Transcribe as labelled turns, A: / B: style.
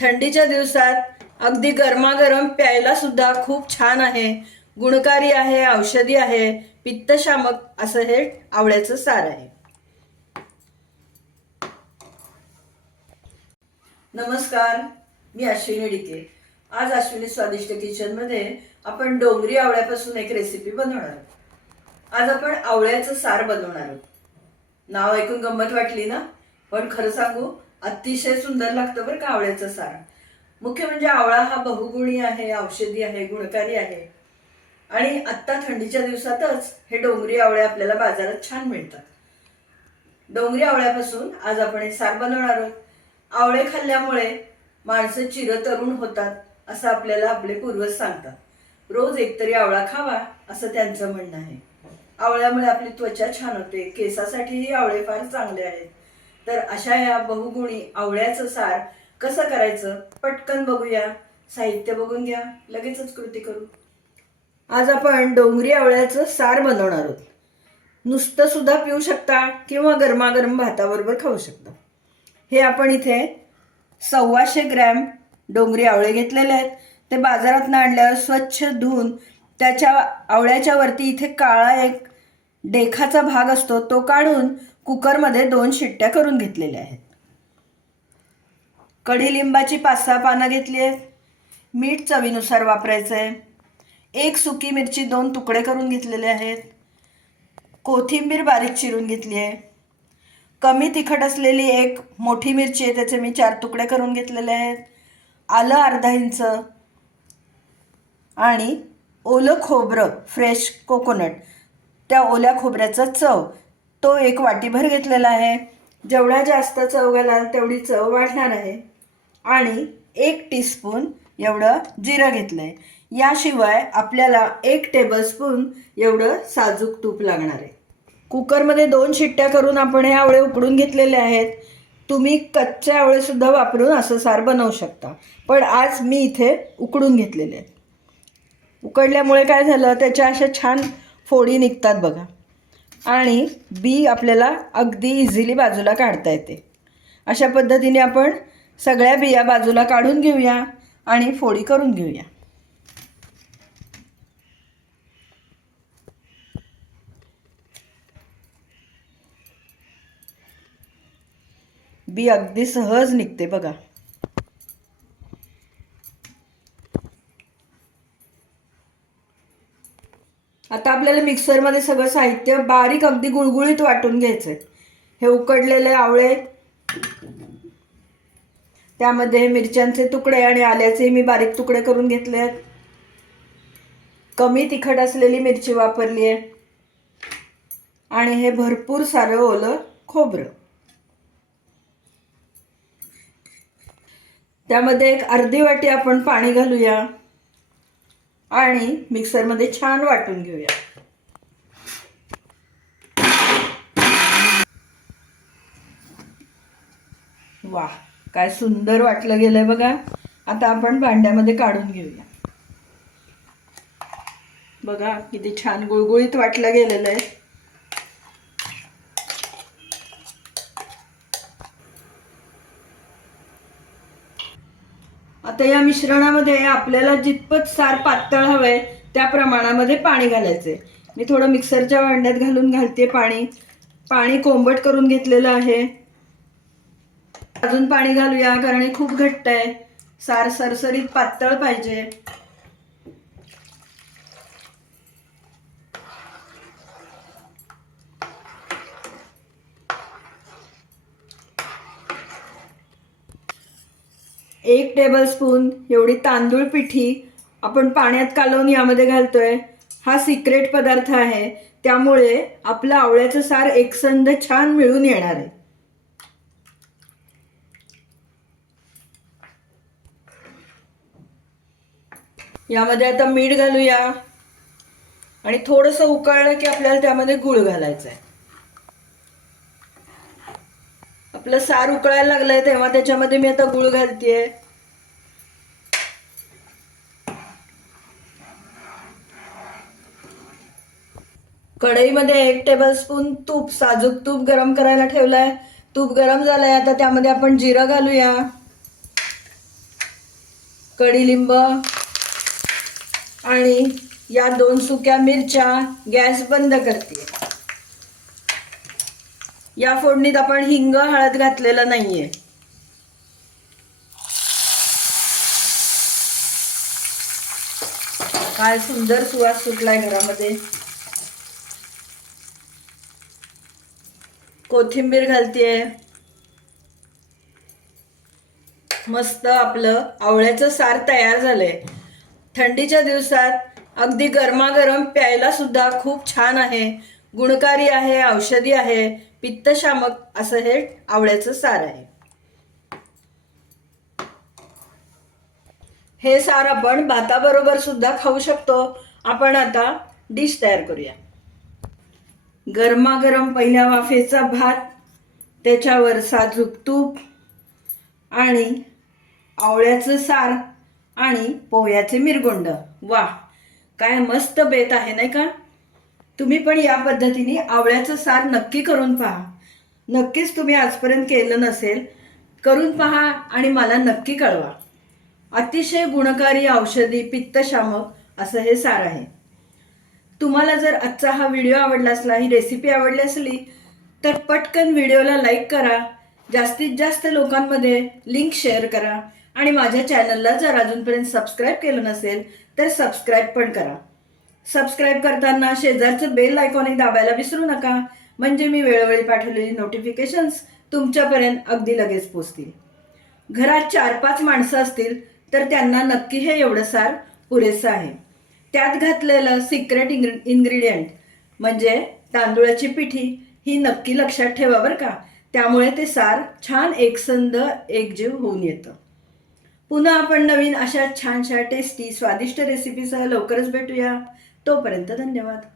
A: थंडीच्या दिवसात अगदी गरमागरम प्यायला सुद्धा खूप छान आहे. गुणकारी आहे औषधी आहे पित्तशामक असं हे आवळ्याचं सार आहे. नमस्कार मी अश्विनी डिके. आज अश्विनी स्वादिष्ट किचनमध्ये आपण डोंगरी आवळ्यापासून एक रेसिपी बनवणार आहोत. आज आपण आवळ्याचं सार बनवणार आहोत. नाव ऐकून गंमत वाटली ना? पण खरं सांगू अतिशय सुंदर लागतं बरं का आवळ्याचं सार. मुख्य म्हणजे आवळा हा बहुगुणी आहे औषधी आहे गुणकारी आहे. आणि आत्ता थंडीच्या दिवसातच हे डोंगरी आवळे आपल्याला बाजारात छान मिळतात. डोंगरी आवळ्यापासून आज आपण हे सार बनवणार आहोत. आवळे खाल्ल्यामुळे माणसं चिरतरुण होतात असं आपल्याला आपले पूर्वज सांगतात. रोज एकतरी आवळा खावा असं त्यांचं म्हणणं आहे. आवळ्यामुळे आपली त्वचा छान होते. केसासाठीही आवळे फार चांगले आहेत. तर अशा या बहुगुणी आवळ्याचं सार कसं करायचं? पटकन बघूया. साहित्य बघून घ्या. लगेचच कृती करू. आज आपण डोंगरी आवळ्याचं सार बनवणार आहोत. नुसतं सुद्धा पिऊ शकता किंवा गरमागरम भाताबरोबर खाऊ शकता. हे आपण इथे सव्वाशे ग्रॅम डोंगरी आवळे घेतलेले आहेत. ते बाजारातनं आणल्यावर स्वच्छ धुवून त्याच्या आवळ्याच्या वरती इथे काळा एक डेखाचा भाग असतो तो काढून कुकरमध्ये दोन शिट्ट्या करून घेतलेल्या आहेत. कढीलिंबाची पाच सहा पानं घेतली आहेत. मीठ चवीनुसार वापरायचं आहे एक सुकी मिरची दोन तुकडे करून घेतलेले आहेत. कोथिंबीर बारीक चिरून घेतली आहे. कमी तिखट असलेली एक मोठी मिरची आहे त्याचे मी चार तुकडे करून घेतलेले आहेत. आलं अर्धा इंच. आणि ओलं खोबरं फ्रेश कोकोनट. त्या ओल्या खोबऱ्याचं चव. तो एक वाटीभर घेतलेला आहे. जेवढा जास्त चव घालाल तेवढी चव वाढणार आहे. आणि एक टीस्पून एवढं जिरं घेतलं आहे याशिवाय आपल्याला एक टेबलस्पून एवढं साजूक तूप लागणार आहे. कुकरमध्ये दोन शिट्ट्या करून आपण हे आवळे उकडून घेतलेले आहेत. तुम्ही कच्चे आवळे सुद्धा वापरून असं सार बनवू शकता. पण आज मी इथे उकडून घेतलेले आहेत. उकडल्यामुळे काय झालं? त्याच्या अशा छान फोडी निघतात बघा. आणि बी आपल्याला अगदी इझिली बाजूला काढता येते. अशा पद्धतीने आपण सगळ्या बिया बाजूला काढून घेऊया आणि फोडी करून घेऊया. बी अगदी सहज निघते बघा आता आपल्याला मिक्सरमध्ये सगळं साहित्य बारीक अगदी गुळगुळीत वाटून घ्यायचंय. हे उकडलेले आवळे त्यामध्ये मिरच्यांचे तुकडे आणि आल्याचे मी बारीक तुकडे करून घेतले आहेत. कमी तिखट असलेली मिरची वापरली आहे. आणि हे भरपूर सारं ओलं खोबरं. त्यामध्ये एक अर्धी वाटी आपण पाणी घालूया. आणि मिक्सरमध्ये छान वाटून घेऊया. वा काय सुंदर वाटलं गेलंय बघा. आता आपण भांड्यामध्ये काढून घेऊया. बघा किती छान गुळगुळीत वाटलं गेलेलं आहे. आता या मिश्रणामध्ये आपल्याला जितपत सार पातळ हवंय त्या प्रमाणामध्ये पाणी घालायचंय. मी थोडं मिक्सरच्या भांड्यात घालून घालते पाणी. पाणी कोंबट करून घेतलेलं आहे. अजून पाणी घालूया कारण हे खूप घट्ट आहे. सार सरसरीत पातळ पाहिजे. एक टेबलस्पून एवढी तांदूळ पिठी आपण पाण्यात कालवून यामध्ये घालतोय. हा सिक्रेट पदार्थ आहे. त्यामुळे आपलं आवळ्याचं सार एकसंध छान मिळून येणार आहे. यामध्ये आता मीठ घालूया. आणि थोडंसं उकळलं की आपल्याला त्यामध्ये गुळ घालायचं आहे आपलं सार उकळायला लागलंय तेव्हा त्याच्यामध्ये मी आता गुळ घालतेय. कढईमध्ये एक टेबलस्पून तूप साजूक तूप गरम करायला ठेवलंय. तूप गरम झालंय आता त्यामध्ये आपण जिरं घालूया. कडीलिंब आणि या दोन सुक्या मिरच्या गॅस बंद करते या फोडणीत आपण हिंग हळद घातलेलं नाहीये. काय सुंदर सुवास सुटलाय घरामध्ये. कोथिंबीर घालतीये. मस्त आपलं आवळ्याचं सार तयार झालंय. थंडीच्या दिवसात अगदी गरमागरम प्यायला सुद्धा खूप छान आहे. गुणकारी आहे औषधी आहे. पित्तशामक असं हे आवळ्याचं सार आहे. हे सार आपण भाताबरोबर सुद्धा खाऊ शकतो. आपण आता डिश तयार करूया. गरमागरम पहिल्या वाफेचा भात त्याच्यावर साजूक तूप आणि आवळ्याचं सार आणि पोह्याचे मिरगुंड. वा काय मस्त बेत आहे नाही का? तुम्ही पण या पद्धतीने आवळ्याचं सार नक्की करून पहा. नक्कीच तुम्ही आजपर्यंत केलं नसेल करून पहा आणि मला नक्की कळवा. अतिशय गुणकारी औषधी पित्तशामक असं हे सार आहे. तुम्हाला जर आजचा हा व्हिडिओ आवडला असला ही रेसिपी आवडली असली तर पटकन व्हिडिओला लाईक करा. जास्तीत जास्त लोकांमध्ये लिंक शेअर करा. आणि माझ्या चॅनलला जर अजूनपर्यंत सबस्क्राईब केलं नसेल तर सबस्क्राईब पण करा. सबस्क्राईब करताना शेजारचं बेल आयकॉनिक दाबायला विसरू नका. म्हणजे मी वेळोवेळी पाठवलेली नोटिफिकेशन्स तुमच्यापर्यंत अगदी लगेच पोचतील. घरात चार पाच माणसं असतील तर त्यांना नक्की हे एवढं सार पुरेसं आहे. त्यात घातलेलं सिक्रेट इंग्रि इन्ग्रेडियंट म्हणजे तांदूळाची पिठी ही नक्की लक्षात ठेवा बरं का. त्यामुळे ते सार छान एकसंध एकजीव होऊन येतं. पुन्हा आपण नवीन अशा छानशा टेस्टी स्वादिष्ट रेसिपीसह लवकरच भेटूया. तोपर्यंत धन्यवाद.